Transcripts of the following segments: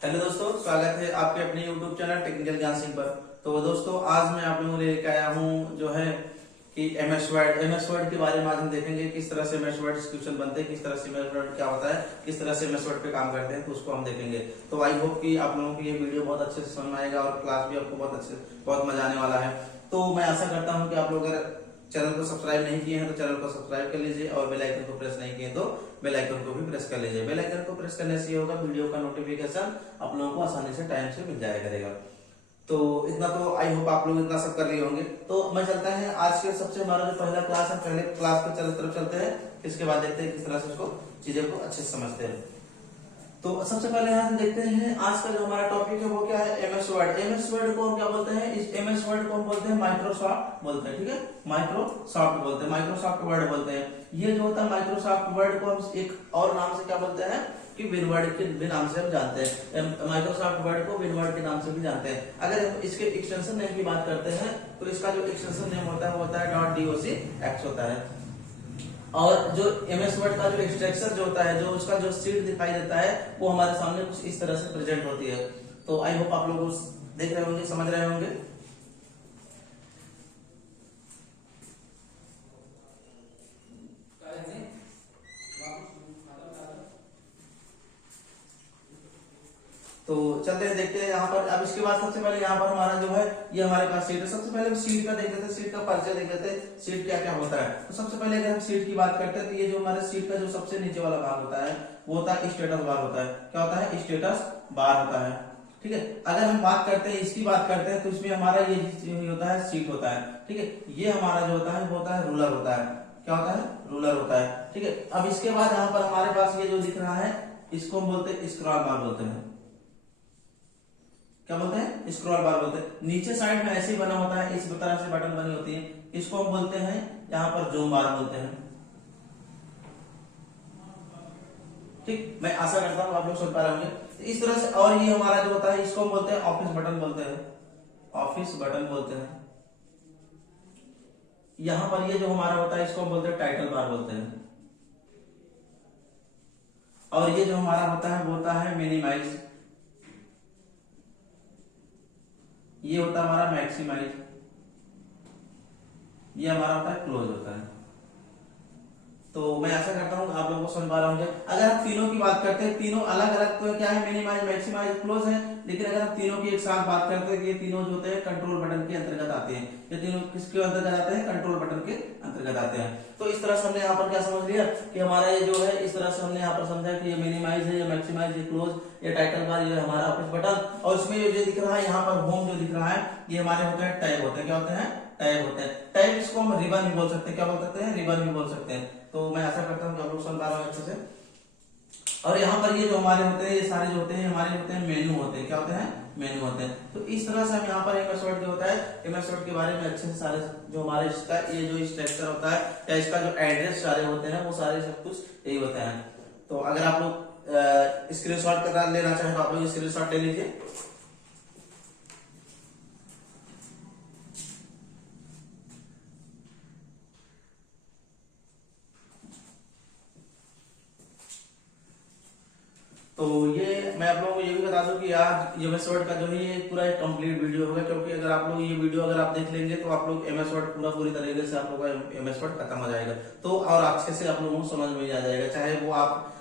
Hello दोस्तों, स्वागत है आपके अपने YouTube चैनल टेक्निकल ज्ञान सिंह पर। तो दोस्तों, आज मैं आप लोगों को लेकर आया हूँ जो है कि एमएस वर्ड के बारे में आज हम देखेंगे किस तरह से एमएस वर्ड डिस्क्रिप्शन बनते हैं, किस तरह से एमएस वर्ड क्या होता है, किस तरह से एमएस वर्ड पे काम करते हैं, तो उसको हम देखेंगे। तो आई होप कि आप लोगों को ये वीडियो बहुत अच्छे से समझ में आएगा और क्लास भी आपको बहुत मजा आने वाला है। तो मैं आशा करता हूँ कि आप लोग अगर चैनल को सब्सक्राइब नहीं किए हैं तो चैनल को सब्सक्राइब कर लीजिए और बेल आइकन को प्रेस नहीं किए तो बेल आइकन को भी प्रेस कर लीजिए। बेल आइकन को प्रेस करने से ये होगा, वीडियो का नोटिफिकेशन आप लोगों को आसानी से टाइम से मिल जाया करेगा। तो इतना तो आई होप आप लोग इतना सब कर लिए होंगे। तो मैं चलता है आज के सबसे हमारा जो पहला क्लास है, पहले क्लास के तरफ चलते हैं। इसके बाद देखते हैं किस तरह से उसको चीजें को अच्छे से समझते हैं। तो सबसे पहले यहाँ हम देखते हैं आज का जो हमारा टॉपिक है वो क्या है, एमएस वर्ड। एमएस वर्ड को हम क्या बोलते हैं, इस एमएस वर्ड को हम बोलते हैं माइक्रोसॉफ्ट बोलते हैं। ठीक है, माइक्रोसॉफ्ट बोलते हैं, माइक्रोसॉफ्ट वर्ड बोलते हैं। ये जो होता है माइक्रोसॉफ्ट वर्ड को हम एक और नाम से क्या बोलते हैं कि विनवर्ड के भी नाम से हम जानते हैं। माइक्रोसॉफ्ट वर्ड को विनवर्ड के नाम से भी जानते हैं। अगर हम इसके एक्सटेंशन नेम की बात करते हैं तो इसका जो एक्सटेंशन नेम होता है वो होता है .docx होता है। और जो एमएस वर्ड का जो एक्सट्रैक्शन जो होता है, जो उसका जो सीट दिखाई देता है वो हमारे सामने कुछ इस तरह से प्रेजेंट होती है। तो आई होप आप लोग देख रहे होंगे, समझ रहे होंगे। तो चलते हैं, देखते हैं यहाँ पर। अब इसके बाद सबसे पहले यहाँ पर हमारा जो है ये हमारे पास सीट है। सबसे पहले हम सीट का देख लेते हैं, सीट का परिचय देख लेते हैं, सीट क्या क्या होता है। तो सबसे पहले अगर हम सीट की बात करते हैं तो ये जो हमारे सीट का जो सबसे नीचे वाला भाग होता है वो होता है स्टेटस बार होता है। क्या होता है, स्टेटस बार होता है। ठीक है, अगर हम बात करते हैं इसकी बात करते हैं तो इसमें हमारा ये होता है सीट होता है। ठीक है, ये हमारा जो होता है वो होता है रूलर होता है। क्या होता है, रूलर होता है। ठीक है, अब इसके बाद यहाँ पर हमारे पास ये जो दिख रहा है इसको हम बोलते हैं स्क्रॉल बार बोलते हैं। क्या बोलते हैं, स्क्रॉल बार बोलते हैं। नीचे साइड में ऐसे ही बना होता है, इस तरह से बटन बनी होती है, इसको हम बोलते हैं यहाँ पर जूम बार बोलते हैं। ठीक, मैं आशा करता हूँ आप लोग सुन पा रहे होंगे इस तरह से। और ये हमारा जो होता है इसको हम बोलते हैं ऑफिस बटन बोलते हैं, ऑफिस बटन बोलते हैं। यहाँ पर ये जो हमारा होता है इसको हम बोलते हैं टाइटल बार बोलते हैं। और ये जो हमारा होता है वो होता है मिनिमाइज, ये होता है हमारा मैक्सिमाइज, ये हमारा होता है क्लोज होता है। तो मैं आशा करता हूँ आप लोगों को समझ पा रहा हूँ। अगर हम तीनों की बात करते हैं, तीनों अलग अलग तो क्या है, मिनिमाइज मैक्सिमाइज क्लोज है। लेकिन अगर हम तीनों की एक साथ बात करते हैं, ये तीनों जो होते हैं कंट्रोल बटन के अंतर्गत आते हैं। ये तीनों किसके अंतर्गत आते हैं, कंट्रोल बटन के अंतर्गत आते हैं। तो इस तरह से हमने यहाँ पर क्या समझ लिया कि हमारा ये जो है, इस तरह से हमने यहाँ पर समझा कि ये मिनिमाइज है, ये मैक्सिमाइज, ये क्लोज, ये टाइटल बार, ये हमारा ऑफिस बटन। और इसमें ये दिख रहा है यहाँ पर होम जो दिख रहा है, ये हमारे होते हैं टैब होते हैं। क्या होते हैं, टैब होते हैं। टैब इसको हम रिबन भी बोल सकते हैं। क्या बोल सकते हैं, रिबन भी बोल सकते हैं। तो मैं आशा करता हूँ कि आप लोग समझ पा रहे हो अच्छे से। और यहाँ पर ये जो हमारे होते हैं, ये सारे जो होते हैं हमारे होते हैं मेनू होते हैं। क्या होते हैं, मेनू होते हैं। तो इस तरह से हम यहाँ पर एमएस वर्ड जो होता है, एमएस वर्ड के बारे में अच्छे से सारे जो हमारे इसका ये जो स्ट्रक्चर होता है या इसका जो एड्रेस सारे होते हैं वो सारे सब कुछ यही होते हैं। तो अगर आप लोग स्क्रीनशॉट कर लेना चाहें तो आप लोग स्क्रीनशॉट ले लीजिए। तो ये मैं आप लोगों को ये भी बता दूं कि आज एमएस वर्ड का जो है ये पूरा एक कंप्लीट वीडियो होगा। क्योंकि अगर आप लोग ये वीडियो अगर आप देख लेंगे तो आप लोग एमएस वर्ड पूरी तरीके से आप लोगों का एमएस वर्ड खत्म हो जाएगा। तो और अच्छे से आप लोगों को समझ में आ जाएगा। चाहे वो आप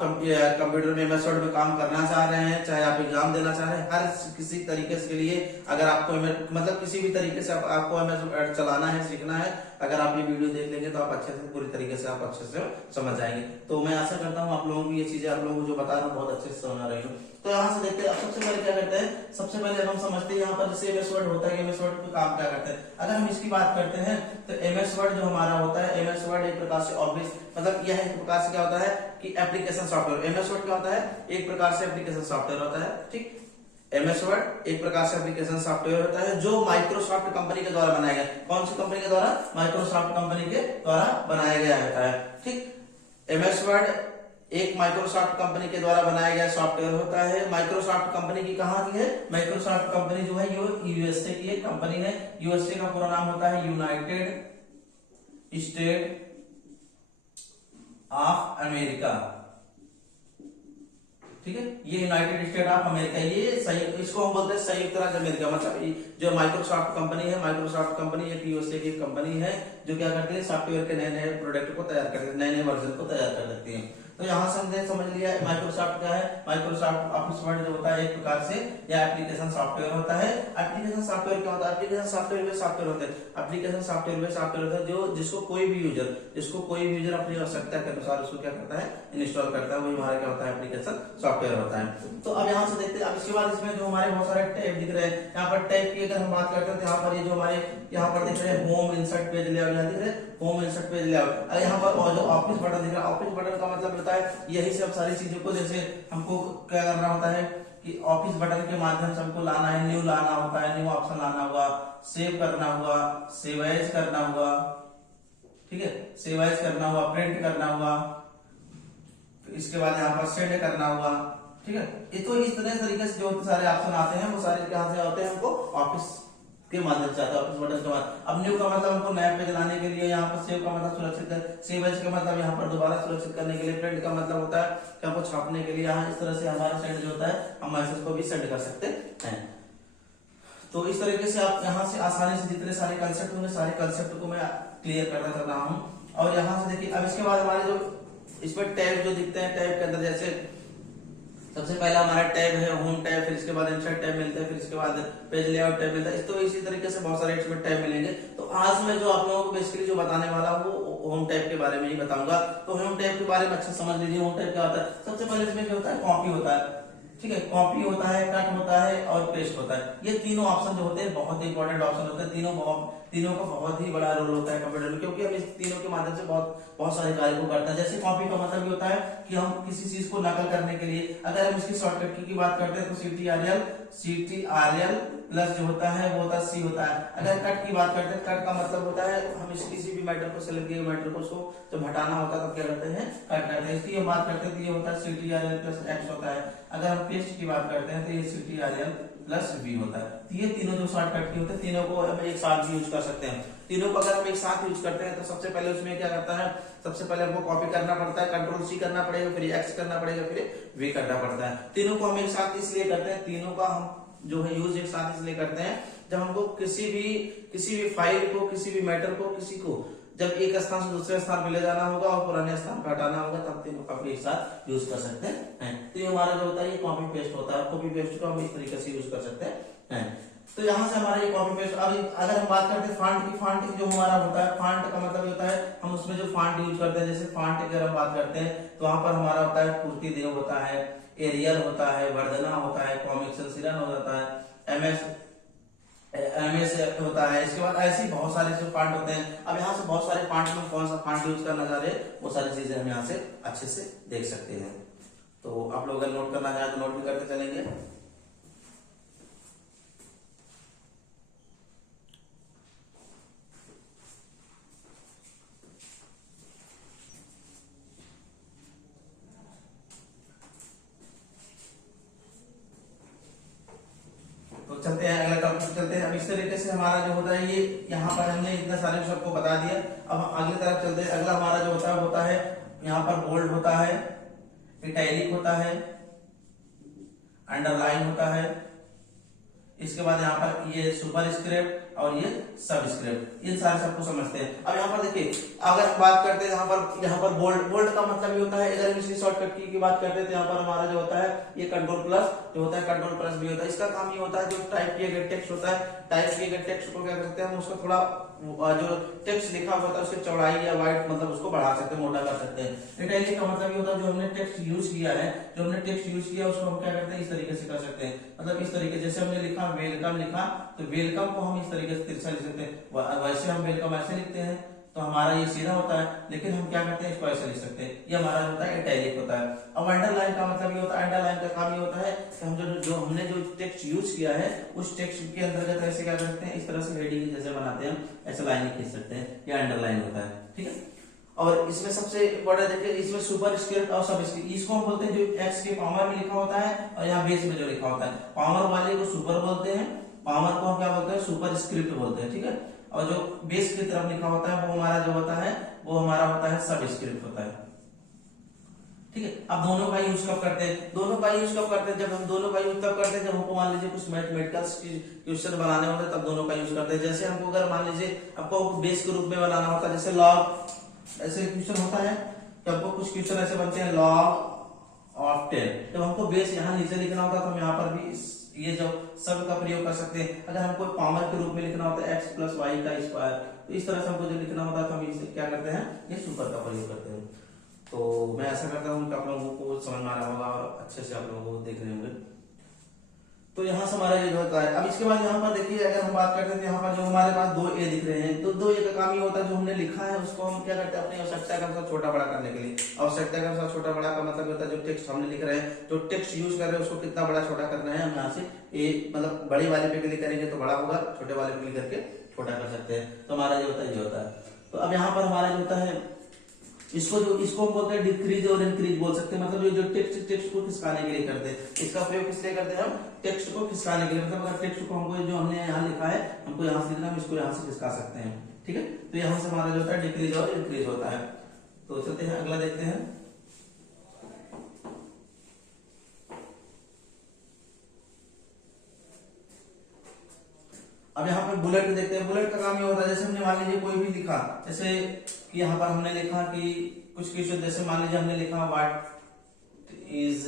कंप्यूटर में एमएस वर्ड में काम करना चाह रहे हैं, चाहे आप एग्जाम देना चाह रहे हैं, हर किसी तरीके के लिए अगर आपको मतलब किसी भी तरीके से आपको एमएस वर्ड चलाना है, सीखना है, अगर आप ये वीडियो देख लेंगे तो आप अच्छे से पूरी तरीके से आप अच्छे से समझ जाएंगे। तो मैं आशा करता हूँ आप लोगों को ये चीजें आप लोगों को जो बता रहा हूँ बहुत अच्छे से समझ आ रही हूँ। तो यहाँ से देखते हैं सबसे पहले क्या करते हैं, सबसे पहले हम समझते हैं यहाँ पर जैसे एमएस वर्ड होता है, एमएस वर्ड पे काम क्या करते हैं। अगर हम इसकी बात करते हैं तो एमएस वर्ड जो हमारा होता है, एमएस वर्ड एक प्रकार से ऑब्वियस मतलब यह एक प्रकार से क्या होता है कि एप्लीकेशन सॉफ्टवेयर। एमएस वर्ड क्या होता है, एक प्रकार से एप्लीकेशन सॉफ्टवेयर होता है। ठीक, एमएस वर्ड एक प्रकार से एप्लीकेशन सॉफ्टवेयर होता है जो माइक्रोसॉफ्ट कंपनी के द्वारा बनाया गया। कौन सी कंपनी के द्वारा, माइक्रोसॉफ्ट कंपनी के द्वारा बनाया गया होता है। ठीक, एमएस वर्ड एक माइक्रोसॉफ्ट कंपनी के द्वारा बनाया गया सॉफ्टवेयर होता है। माइक्रोसॉफ्ट कंपनी की कहाँ की है, माइक्रोसॉफ्ट कंपनी जो है यूएसए की एक कंपनी है। यूएसए का पूरा नाम होता है यूनाइटेड स्टेट ऑफ अमेरिका। ठीक है। ये यूनाइटेड स्टेट ऑफ अमेरिका, ये सही, इसको हम बोलते हैं संयुक्त राज्य अमेरिका। मतलब जो माइक्रोसॉफ्ट कंपनी है, माइक्रोसॉफ्ट कंपनी एक यूएसए की कंपनी है जो क्या करती है, सॉफ्टवेयर के नए नए प्रोडक्ट को तैयार करती है, नए नए वर्जन को तैयार कर देती है। तो यहाँ से हमने समझ लिया माइक्रोसॉफ्ट क्या है। माइक्रोसॉफ्ट ऑफिस वर्ड जो होता है एक प्रकार से या एप्लीकेशन सॉफ्टवेयर होता है। एप्लीकेशन सॉफ्टवेयर क्या होता है, एप्लीकेशन सॉफ्टवेयर वे सॉफ्टवेयर होते हैं, एप्लीकेशन सॉफ्टवेयर वे सॉफ्टवेयर होता है जो जिसको कोई भी यूजर अपनी आवश्यकता के अनुसार उसको क्या करता है, इंस्टॉल करता है, वही हमारा क्या होता है, एप्लीकेशन सॉफ्टवेयर होता है। तो अब यहाँ से देखते हैं, अब इसके बाद इसमें जो हमारे बहुत सारे टैब दिख रहे हैं, यहाँ पर टैब की अगर हम बात करते हैं तो यहाँ पर ये जो हमारे यहाँ पर दिख रहे हैं होम इंसर्ट पेज लेआउट, यहाँ दिख रहे हैं होम इंसर्ट पेज लेआउट। यहाँ पर जो ऑफिस बटन दिख रहा है, ऑफिस बटन का मतलब होता है यही सब सारी चीजों को, जैसे हमको क्या करना होता है कि ऑफिस बटन के माध्यम से हमको लाना है, न्यू लाना होता है, न्यू ऑप्शन लाना हुआ, सेव करना हुआ, सेव एज करना हुआ, ठीक है, सेव एज करना हुआ, प्रिंट करना हुआ, इसके बाद यहाँ पर सेंड करना हुआ, ठीक है। ये तो इस तरह तरीके से जो सारे ऑप्शन आते हैं वो सारे कहाँ से आते हैं, हमको ऑफिस के माध्यम से आता है, ऑफिस बटन के बाद। अब न्यू का मतलब हमको नया पेज लाने के लिए, यहाँ पर सेव का मतलब सुरक्षित कर, सेव एज का मतलब यहाँ पर दोबारा सुरक्षित करने के लिए, प्रिंट का मतलब होता है कि हमको छापने के लिए, यहाँ इस तरह से हमारा सेंड जो होता है हम मैसेज को भी सेंड कर सकते हैं। तो इस तरीके से आप यहाँ से आसानी से जितने सारे कंसेप्ट होंगे सारे कंसेप्ट को मैं क्लियर करना चाह रहा हूँ। और यहाँ से देखिए अब इसके बाद हमारे जो इसमें टैब जो दिखते हैं, टैब के अंदर जैसे सबसे पहला हमारा टैब है होम टैब, फिर इसके बाद इंसर्ट टैब मिलता है, फिर इसके बाद पेज लेआउट टैब मिलता है। तो इसी तरीके से बहुत सारे इसमें टैब मिलेंगे। तो आज मैं जो आप लोगों को बेसिकली जो बताने वाला हूँ वो होम टैब के बारे में ही बताऊंगा। तो होम टैब के बारे में अच्छे समझ लीजिए। होम टैब क्या होता है, सबसे पहले इसमें क्या होता है, कॉपी होता है, ठीक है, कॉपी होता है, कट होता है और पेस्ट होता है। ये तीनों ऑप्शन जो होते हैं बहुत इंपॉर्टेंट ऑप्शन होते हैं। तीनों का बहुत ही बड़ा रोल होता है कंप्यूटर में, क्योंकि हम इस तीनों के माध्यम से बहुत सारे कार्य को करते हैं। जैसे कॉपी का मतलब ये होता है कि हम किसी चीज को नकल करने के लिए, अगर हम इसकी शॉर्टकट की बात करते हैं तो CTRL प्लस जो होता है वो होता है C होता है। अगर कट की बात करते हैं, कट का मतलब होता है हम इस किसी भी मैटर को सेलेक्ट किए मैटर को उसको जब हटाना होता है तब क्या करते हैं, कट करते हैं। इसकी हम बात करते हैं तो ये होता है CTRL प्लस X होता है। अगर हम पेस्ट की बात करते हैं तो ये CTRL प्लस V होता है। तो ये तीनों जो शॉर्टकट की होते हैं, तीनों को हम एक साथ भी यूज कर सकते हैं। तीनों को अगर हम एक साथ यूज करते हैं तो सबसे पहले उसमें क्या करता है, सबसे पहले हमको कॉपी करना पड़ता है, कंट्रोल C करना पड़ेगा, फिर X करना पड़ेगा, फिर V करना पड़ता है। तीनों को हम एक साथ इसलिए करते हैं, तीनों का हम जो है यूज एक साथ इसलिए करते हैं जब हमको किसी भी फाइल को, किसी भी मैटर को, किसी को जब एक स्थान से दूसरे स्थान पे ले जाना होगा और पुराने स्थान पे हटाना होगा तब तीनों का भी एक साथ यूज कर सकते हैं। तो ये हमारा जो होता है ये कॉपी पेस्ट होता है। कॉपी पेस्ट को हम इस तरीके से यूज कर सकते हैं। तो यहाँ से हमारा ये कॉपी पेस्ट। अब अगर हम बात करते हैं फांट की जो हमारा होता है, फांट का मतलब होता है हम उसमें जो फांट यूज करते हैं। जैसे फांट अगर हम बात करते हैं तो वहां पर हमारा होता है पूर्ति देव होता है, एरियल होता है, वर्धना होता है, कॉमिक सेंसिरन हो जाता है, MS होता है। इसके बाद ऐसे ही बहुत सारे जो फांट होते हैं। अब यहाँ से बहुत सारे फांट में कौन सा फांट यूज करना चाह रहे हैं वो सारी चीजें हम यहाँ से अच्छे से देख सकते हैं। तो आप लोग अगर नोट करना चाहें तो नोट भी करते चलेंगे। चलते हैं अगला टॉपिक चलते हैं। अब इस तरीके से हमारा जो होता है ये यहाँ पर हमने इतने सारे सबको बता दिया। अब अगली तरफ चलते हैं। अगला हमारा जो होता है यहाँ पर बोल्ड होता है, इटैलिक होता है, अंडरलाइन होता है, इसके बाद यहाँ पर ये सुपर स्क्रिप्ट और ये सब स्क्रिप्ट, इन सारे सबको समझते हैं। अब यहाँ पर देखिए अगर हम बात करते हैं यहाँ पर बोल्ड का मतलब ये होता है, अगर हम इसकी शॉर्टकट की बात करते हैं तो यहाँ पर हमारा जो होता है ये कंट्रोल प्लस जो होता है, कंट्रोल प्लस भी होता है। इसका काम ये होता है जो टाइप किए गए टेक्स्ट होता है, टाइप किए गए टेक्स्ट को क्या करते हैं हम उसको थोड़ा जो टेक्स्ट लिखा हुआ होता है उसकी चौड़ाई या वाइट मतलब उसको बढ़ा सकते हैं, मोटा कर सकते हैं। इटैलिक का मतलब ये होता है जो हमने टेक्स्ट यूज किया है, उसको हम क्या करते हैं इस तरीके से कर सकते हैं। मतलब इस तरीके जैसे हमने लिखा वेलकम लिखा तो वेलकम को हम इस तरीके से तिरछा लिख सकते हैं। वैसे हम वेलकम ऐसे लिखते हैं तो हमारा ये सीधा होता है, लेकिन हम क्या करते हैं इसको ऐसे लिख सकते हैं। ये हमारा होता है इटैलिक होता है। अब अंडरलाइन का मतलब ये होता है, अंडरलाइन का काम ये होता है कि हम जो हमने जो टेक्स्ट यूज किया है उस टेक्स्ट के अंतर्गत ऐसे क्या करते हैं, इस तरह से हेडिंग जैसे बनाते हैं ऐसे लाइन खींच सकते हैं, ये अंडरलाइन होता है। ठीक है। और इसमें सबसे बड़ा देखिए इसमें सुपर स्क्रिप्ट और सब स्क्रिप्ट, इसको हम बोलते हैं जो एक्स के पावर में लिखा होता है और यहाँ बेस में जो लिखा होता है। पावर वाले को सुपर बोलते हैं, पावर को हम क्या बोलते हैं, सुपर स्क्रिप्ट बोलते हैं। ठीक है। और जो बेस की तरफ लिखा होता है वो हमारा जो होता है वो हमारा होता है सब स्क्रिप्ट होता है। ठीक ठीक है। अब दोनों का यूज कब करते हैं, दोनों का यूज कब करते हैं, जब हम दोनों का यूज तब करते हैं जब हमको मान लीजिए कुछ मैथमेटिकल्स क्वेश्चन बनाने होते हैं, तब दोनों का यूज करते हैं। जैसे हमको अगर मान लीजिए आपको बेस के रूप में बनाना होता है, जैसे लॉग ऐसे क्वेश्चन होता है कि आपको कुछ क्वेश्चन ऐसे बनते हैं लॉग ऑफ 10, जब हमको बेस यहाँ नीचे लिखना होता है तो हम यहाँ पर भी ये जो सब का प्रयोग कर सकते हैं। अगर हमको पावर के रूप में लिखना होता है x प्लस वाई का स्क्वायर, तो इस तरह से हमको जो लिखना होता है तो हम इसे क्या करते हैं, ये सुपर का प्रयोग करते हैं। तो मैं ऐसा करता हूँ कि आप लोगों को समझ में आ रहा होगा और अच्छे से आप लोगों को देख रहे होंगे। तो यहाँ से हमारा ये जो होता है, अब इसके बाद यहाँ पर देखिए अगर हम बात करते हैं यहाँ पर जो हमारे पास 2a दिख रहे हैं, तो 2a का काम ये होता है जो हमने लिखा है उसको हम क्या करते हैं अपनी आवश्यकता के अनुसार छोटा बड़ा करने के लिए। आवश्यकता के अनुसार छोटा बड़ा का मतलब होता है जो टेक्स्ट हमने लिख रहे हैं, जो टेक्स्ट यूज कर रहे हैं उसको कितना बड़ा छोटा करना है, हम यहाँ से ए मतलब बड़े वाले पे क्लिक करेंगे तो बड़ा होगा, छोटे वाले पे क्लिक करके छोटा कर सकते हैं। तो हमारा जो होता है ये होता है। तो अब यहाँ पर हमारा जो होता है इसको हम बोलते हैं डिक्रीज और इंक्रीज बोल सकते हैं, मतलब ये जो टेक्स्ट को खिसकाने के लिए करते हैं। इसका प्रयोग किस लिए करते हैं, हम टेक्स्ट को खिसकाने के लिए, मतलब अगर टेक्स्ट को हमको जो हमने यहाँ लिखा है हमको यहाँ से लिखना, हम इसको यहाँ से खिसका सकते हैं। ठीक है, तो यहाँ से हमारा जो होता है डिक्रीज और इंक्रीज होता है। तो चलते हैं अगला देखते हैं। अब यहाँ पे बुलेट देखते हैं। बुलेट का काम ये होता है जैसे हमने मान लीजिए कोई भी लिखा, जैसे कि यहाँ पर हमने लिखा कि कुछ क्वेश्चन, जैसे मान लीजिए हमने लिखा व्हाट इज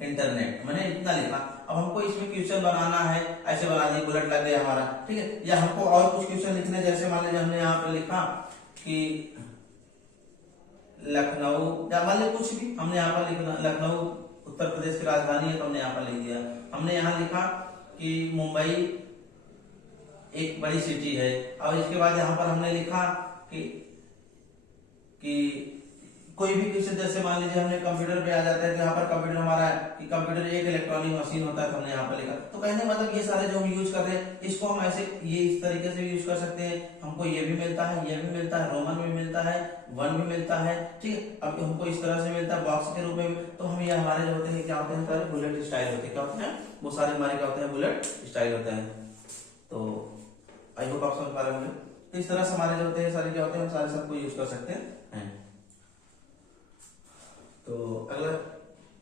इंटरनेट, मैंने इतना लिखा। अब हमको इसमें क्वेश्चन बनाना है, ऐसे बना दिए बुलेट लग गया हमारा। ठीक है, या हमको और कुछ क्वेश्चन लिखने, जैसे मान लीजिए हमने यहाँ पे लिखा कि लखनऊ, या मान लीजिए कुछ भी हमने यहाँ पर लिखना, लखनऊ उत्तर प्रदेश की राजधानी है तो हमने यहाँ पर लिख दिया। हमने यहाँ लिखा कि मुंबई एक बड़ी सिटी है। और इसके बाद यहाँ पर हमने लिखा कि कोई भी क्वेश्चन, जैसे मान लीजिए हमने कंप्यूटर पे आ जाते हैं तो यहाँ पर कंप्यूटर हमारा है कि कंप्यूटर एक इलेक्ट्रॉनिक मशीन होता है, तो हमने यहाँ पर लिखा। तो कहने मतलब ये सारे जो हम यूज कर रहे हैं इसको हम ऐसे ये इस तरीके से यूज कर सकते हैं। हमको ये भी मिलता है, ये भी मिलता है, रोमन भी मिलता है, वन भी मिलता है। ठीक है, अब हमको इस तरह से मिलता है बॉक्स के रूप में। तो हम ये हमारे जो होते हैं क्या होते हैं, सारे बुलेट स्टाइल होते हैं। क्या होते हैं, वो सारे हमारे क्या होते हैं, बुलेट स्टाइल होते हैं। तो आई होप आप समझ पा रहे होंगे। तो इस तरह से हमारे जो होते हैं सारे क्या होते हैं, हम सारे सबको यूज कर सकते हैं। तो अगला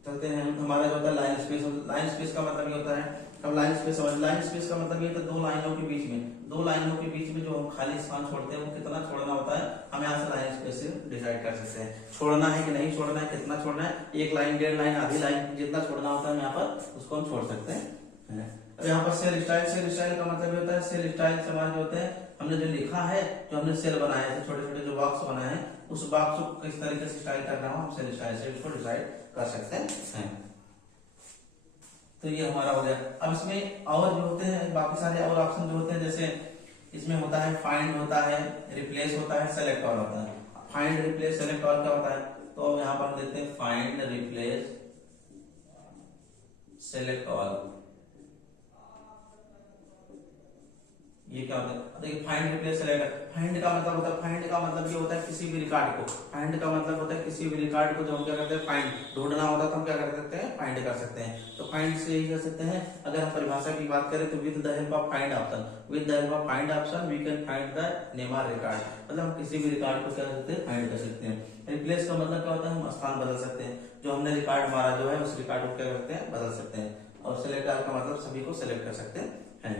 चलते हैं, हमारा जो होता है लाइन स्पेस। लाइन स्पेस का मतलब ये होता है, अब लाइन स्पेस समझ, लाइन स्पेस का मतलब ये होता है दो लाइनों के बीच में, दो लाइनों के बीच में जो हम खाली स्थान छोड़ते हैं वो कितना छोड़ना होता है, हम यहाँ से लाइन स्पेस से डिसाइड कर सकते हैं। छोड़ना है कि नहीं छोड़ना है, कितना छोड़ना है, एक लाइन, डेढ़ लाइन, आधी लाइन, जितना छोड़ना होता है यहाँ पर उसको हम छोड़ सकते हैं। अब यहाँ पर सेल स्टाइल, सेल स्टाइल का मतलब ये होता है, सेल स्टाइल से हमारे जो होते हैं हमने जो लिखा है, जो हमने सेल बनाया है, छोटे छोटे जो बॉक्स बनाए हैं, उस बॉक्स को किस तरीके से स्टाइल करना हो हम सेल स्टाइल से उसको डिसाइड कर सकते हैं। तो ये हमारा हो गया। अब इसमें और जो होते हैं बाकी सारे और ऑप्शन जो होते हैं, जैसे इसमें होता है फाइंड होता है, रिप्लेस होता है, सेलेक्ट ऑल होता है। फाइंड, रिप्लेस, सेलेक्ट ऑल क्या होता है, तो यहाँ पर देखते हैं फाइंड, रिप्लेस, सेलेक्ट ऑल, ये क्या होता है। देखिए फाइंड, रिप्लेस, सेलेक्ट, फाइंड का मतलब होता है, फाइंड का मतलब ये होता है किसी भी रिकॉर्ड को, फाइंड का मतलब होता है किसी भी रिकॉर्ड को जब हम क्या करते हैं फाइंड, ढूंढना होता है तो हम क्या कर सकते हैं, फाइंड कर सकते हैं। तो फाइंड से यही कर सकते हैं। अगर हम परिभाषा की बात करें तो with the help of find option, with the help of find option we can find the name of record, मतलब हम किसी भी रिकॉर्ड को क्या कर सकते हैं, फाइंड कर सकते हैं। रिप्लेस का मतलब क्या होता है, हम स्थान बदल सकते हैं, जो हमने रिकॉर्ड हमारा जो है उस रिकॉर्ड को क्या करते हैं, बदल सकते हैं। और सेलेक्ट ऑल का मतलब सभी को सेलेक्ट कर सकते हैं।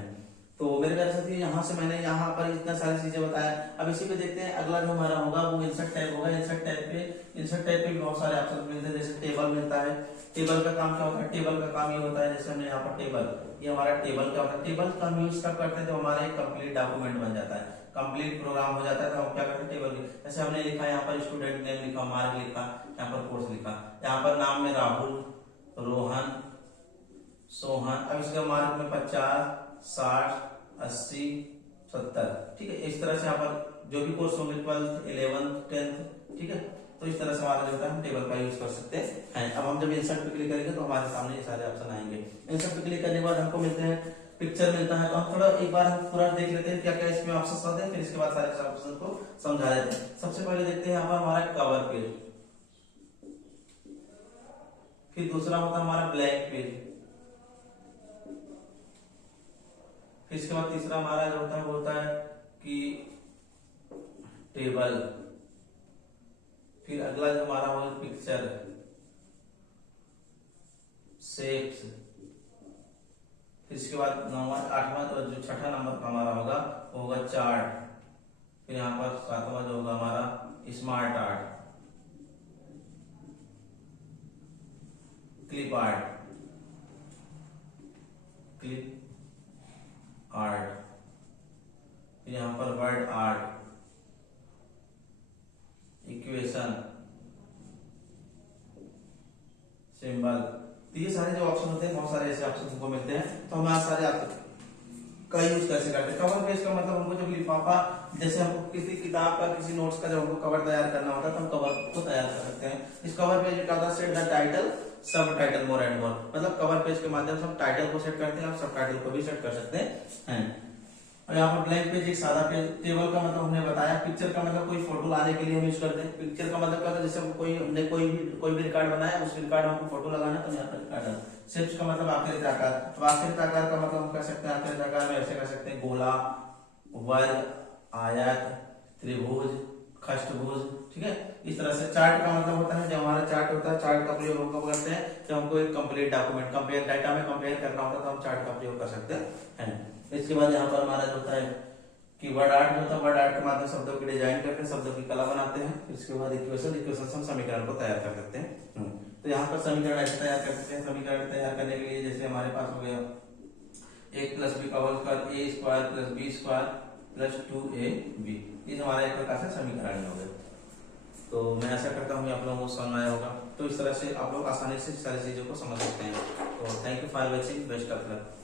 तो मेरे ख्याल से यहाँ से मैंने यहाँ पर इतना सारी चीजें बताया। अब इसी पे देखते हैं अगला जो हमारा होगा वो इंसर्ट टैब होगा। इंसर्ट टैब पे भी बहुत सारे ऑप्शन मिलते हैं, जैसे टेबल मिलता है। टेबल का काम क्या होता है, टेबल का काम ये होता है, जैसे हमने यहाँ पर टेबल, ये हमारा टेबल क्या होता है, टेबल का हम यूज कब करते हैं तो हमारा एक कंप्लीट डॉक्यूमेंट बन जाता है, कंप्लीट प्रोग्राम हो जाता है। तो हम क्या करते हैं टेबल में, जैसे हमने लिखा यहाँ पर स्टूडेंट नेम लिखा, मार्क लिखा, यहाँ पर कोर्स लिखा, यहाँ पर नाम में राहुल, रोहन, सोहन। अब इसका मार्क में 50, 60, 80, 70। ठीक है, इस तरह से यहाँ पर जो भी कोर्स होंगे 12th, 11th, 10th, ठीक है। तो इस तरह से हमारा जो है हम टेबल का यूज कर सकते हैं। अब हम जब इंसर्ट पे क्लिक करेंगे तो हमारे सामने ये सारे ऑप्शन आएंगे। इंसर्ट पे क्लिक करने के बाद हमको मिलते हैं पिक्चर मिलता है। तो हम थोड़ा एक बार हम पूरा देख लेते हैं क्या क्या इसमें ऑप्शन होते हैं, फिर इसके बाद सारे ऑप्शन को समझा देते हैं। सबसे पहले देखते हैं यहाँ पर हमारा कवर पेज, फिर दूसरा होता है हमारा ब्लैंक पेज, फिर इसके बाद तीसरा हमारा जो होता है वो होता है कि टेबल, फिर अगला जो हमारा होगा पिक्चर, शेप्स। फिर इसके बाद 9वां 8वां तो जो छठा नंबर का हमारा होगा वो होगा चार्ट। फिर यहाँ पर 7वां जो होगा हमारा smart art, clip art, clip art. फिर यहाँ पर वर्ड आर्ट, इक्वेशन, सिंबल। तो ये सारे जो ऑप्शन होते हैं बहुत सारे ऐसे ऑप्शन हमको मिलते हैं, तो हम आज सारे आप का यूज कैसे करते हैं। कवर पेज का मतलब हमको जब लिफाफा, जैसे हमको किसी किताब का किसी नोट्स का जब हमको कवर तैयार करना होता है तो हम कवर को तैयार कर सकते हैं। इस कवर पेज का होता है सेट द टाइटल सब टाइटल मोर एंड मोर, मतलब कवर पेज के माध्यम से हम टाइटल को सेट करते हैं, आप सब टाइटल को भी सेट कर सकते हैं। और यहाँ पर ब्लैंक पेज एक सादा पेज। टेबल का मतलब हमने बताया। पिक्चर का मतलब कोई फोटो लाने के लिए हम यूज करते हैं। पिक्चर का मतलब क्या होता है, जैसे हमने कोई भी रिकॉर्ड बनाया, उस रिकॉर्ड में हमको फोटो लगाना है तो यहाँ पर रिकॉर्ड। शेप्स का मतलब आकृति आकार। तो आकृति आकार का मतलब हम कह सकते हैं, आकृति आकार में ऐसे कर सकते हैं गोला, वर्ग, आयत, त्रिभुज, खष्टभुज, ठीक है। इस तरह से चार्ट का मतलब होता है, जब हमारा चार्ट होता है, चार्ट का प्रयोग हम कब करते हैं, जब हमको एक कंप्लीट डॉक्यूमेंट कंपेयर डाटा में कंपेयर करना होता है तो हम चार्ट का प्रयोग कर सकते हैं। इसके बाद यहाँ पर हमारा जो होता है कि वर्ड आर्ट होता है, वर्ड आर्ट के माध्यम से शब्दों की डिजाइन करते हैं, शब्दों की कला बनाते हैं। इसके बाद इक्वेशन से हम समीकरण को तैयार कर सकते हैं। तो यहाँ पर समीकरण ऐसे तैयार कर सकते हैं। समीकरण तैयार करने के लिए जैसे हमारे पास हो गया 1 + b का whole square a square + b square + 2ab, ये हमारा एक प्रकार से समीकरण हो गया। तो मैं आशा करता हूँ आप लोगों को समझ आया होगा। तो इस तरह से आप लोग आसानी से सारी चीजों को समझ सकते हैं। तो thank you for watching, best of luck.